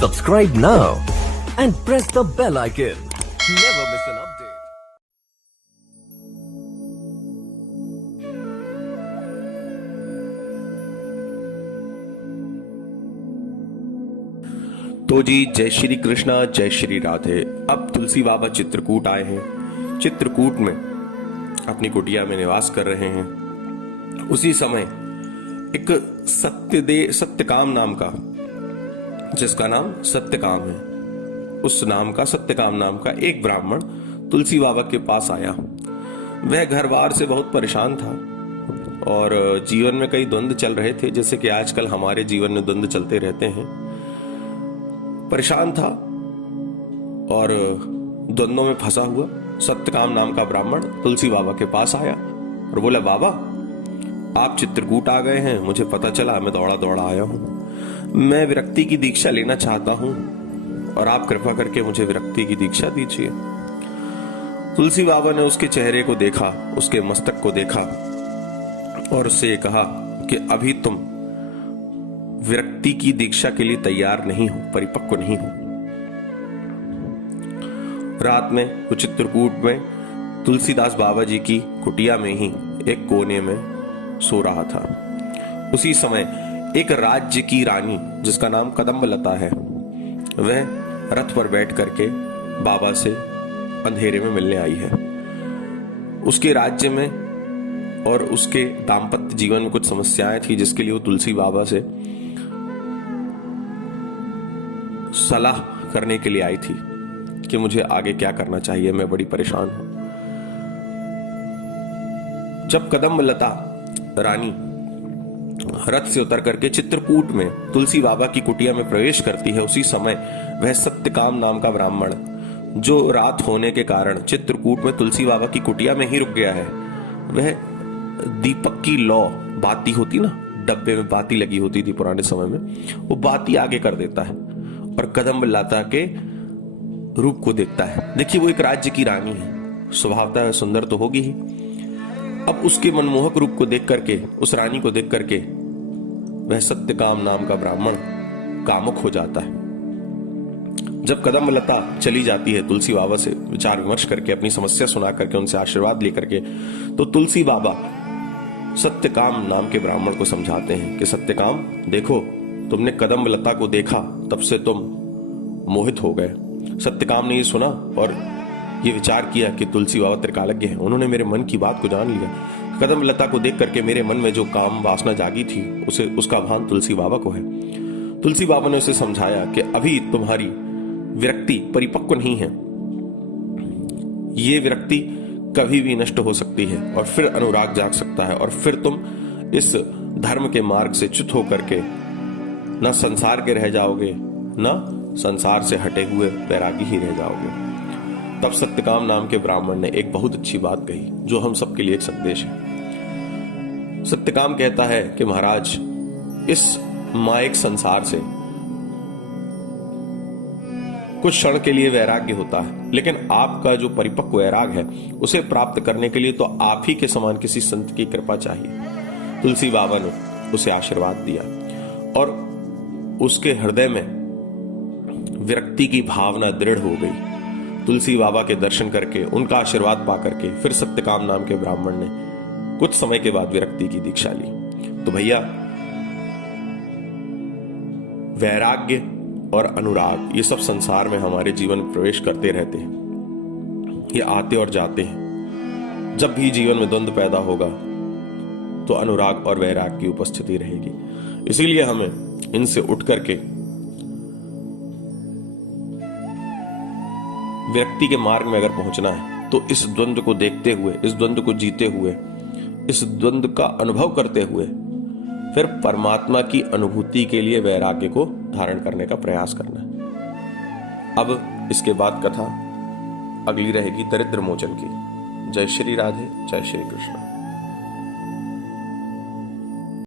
Subscribe now and press the bell icon. Never miss an update. तो जी, जय श्री कृष्णा, जय श्री राधे। अब तुलसी बाबा चित्रकूट आए हैं। चित्रकूट में अपनी कुटिया में निवास कर रहे हैं। उसी समय एक सत्यकाम नाम का, जिसका नाम सत्यकाम है, उस नाम का सत्यकाम नाम का एक ब्राह्मण तुलसी बाबा के पास आया। वह घर बार से बहुत परेशान था और जीवन में कई द्वंद्व चल रहे थे, जैसे कि आजकल हमारे जीवन में द्वंद्व चलते रहते हैं। परेशान था और द्वंद्वों में फंसा हुआ सत्यकाम नाम का ब्राह्मण तुलसी बाबा के पास आया और बोला, बाबा आप चित्रकूट आ गए हैं, मुझे पता चला, मैं दौड़ा दौड़ा आया हूं। मैं विरक्ति की दीक्षा लेना चाहता हूं और आप कृपा करके मुझे विरक्ति की दीक्षा दीजिए। तुलसी बाबा ने उसके चेहरे को देखा, उसके मस्तक को देखा और उससे कहा कि अभी तुम विरक्ति की दीक्षा के लिए तैयार नहीं हो, परिपक्व नहीं हो। रात में वो चित्रकूट में तुलसीदास बाबा जी की कुटिया में ही एक कोने में सो रहा था। उसी समय एक राज्य की रानी, जिसका नाम कदम्बलता है, वह रथ पर बैठ करके बाबा से अंधेरे में मिलने आई है। उसके राज्य में और उसके दाम्पत्य जीवन में कुछ समस्याएं थी, जिसके लिए वो तुलसी बाबा से सलाह करने के लिए आई थी कि मुझे आगे क्या करना चाहिए, मैं बड़ी परेशान हूं। जब कदम्बलता रानी रथ से उतर करके चित्रकूट में तुलसी बाबा की कुटिया में प्रवेश करती है, उसी समय वह सत्यकाम नाम का ब्राह्मण, जो रात होने के कारण चित्रकूट में तुलसी बाबा की कुटिया में ही रुक गया है, वह दीपक की लौ, बाती होती ना, डब्बे में बाती लगी होती थी पुराने समय में, वो बाती आगे कर देता है और कदम्बलता के रूप को देखता है। देखिए, वो एक राज्य की रानी है, स्वभावतः सुंदर तो होगी ही। अब उसके मनमोहक रूप को देख करके, उस रानी को देख करके वह सत्यकाम नाम का ब्राह्मण कामुक हो जाता है। जब कदम्बलता चली जाती है तुलसी बाबा से विचार विमर्श करके, अपनी समस्या सुना करके, उनसे आशीर्वाद लेकर के, तो तुलसी बाबा सत्यकाम नाम के ब्राह्मण को समझाते हैं कि सत्यकाम, देखो, तुमने कदम्बलता को देखा, तब से तुम मोहित हो गए। सत्यकाम ने ये सुना और ये विचार किया कि तुलसी बाबा त्रिकालज्ञ हैं, उन्होंने मेरे मन की बात को जान लिया। कदम्बलता को देख करके मेरे मन में जो काम वासना जागी थी, उसका भान तुलसी बाबा को है। तुलसी बाबा ने उसे समझाया कि अभी तुम्हारी विरक्ति परिपक्व नहीं है, ये विरक्ति कभी भी नष्ट हो सकती है और फिर अनुराग जाग सकता है और फिर तुम इस धर्म के मार्ग से च्युत होकर के न संसार के रह जाओगे, न संसार से हटे हुए वैरागी ही रह जाओगे। तब सत्यकाम नाम के ब्राह्मण ने एक बहुत अच्छी बात कही, जो हम सबके लिए एक संदेश है। सत्यकाम कहता है कि महाराज, इस मायिक संसार से कुछ क्षण के लिए वैराग्य होता है, लेकिन आपका जो परिपक्व वैराग है, उसे प्राप्त करने के लिए तो आप ही के समान किसी संत की कृपा चाहिए। तुलसी बाबा ने उसे आशीर्वाद दिया और उसके हृदय में विरक्ति की भावना दृढ़ हो गई। तुलसी बाबा के दर्शन करके, उनका आशीर्वाद पा करके, फिर सत्यकाम नाम के ब्राह्मण ने कुछ समय के बाद विरक्ति की दीक्षा ली। तो भैया, वैराग्य और अनुराग, ये सब संसार में हमारे जीवन में प्रवेश करते रहते हैं, ये आते और जाते हैं। जब भी जीवन में द्वंद्व पैदा होगा तो अनुराग और वैराग की उपस्थिति रहेगी। इसीलिए हमें इनसे उठ करके व्यक्ति के मार्ग में अगर पहुंचना है, तो इस द्वंद्व को देखते हुए, इस द्वंद्व को जीते हुए, इस द्वंद्व का अनुभव करते हुए, फिर परमात्मा की अनुभूति के लिए वैराग्य को धारण करने का प्रयास करना है। अब इसके बाद कथा अगली रहेगी दरिद्र मोचन की। जय श्री राधे, जय श्री कृष्ण।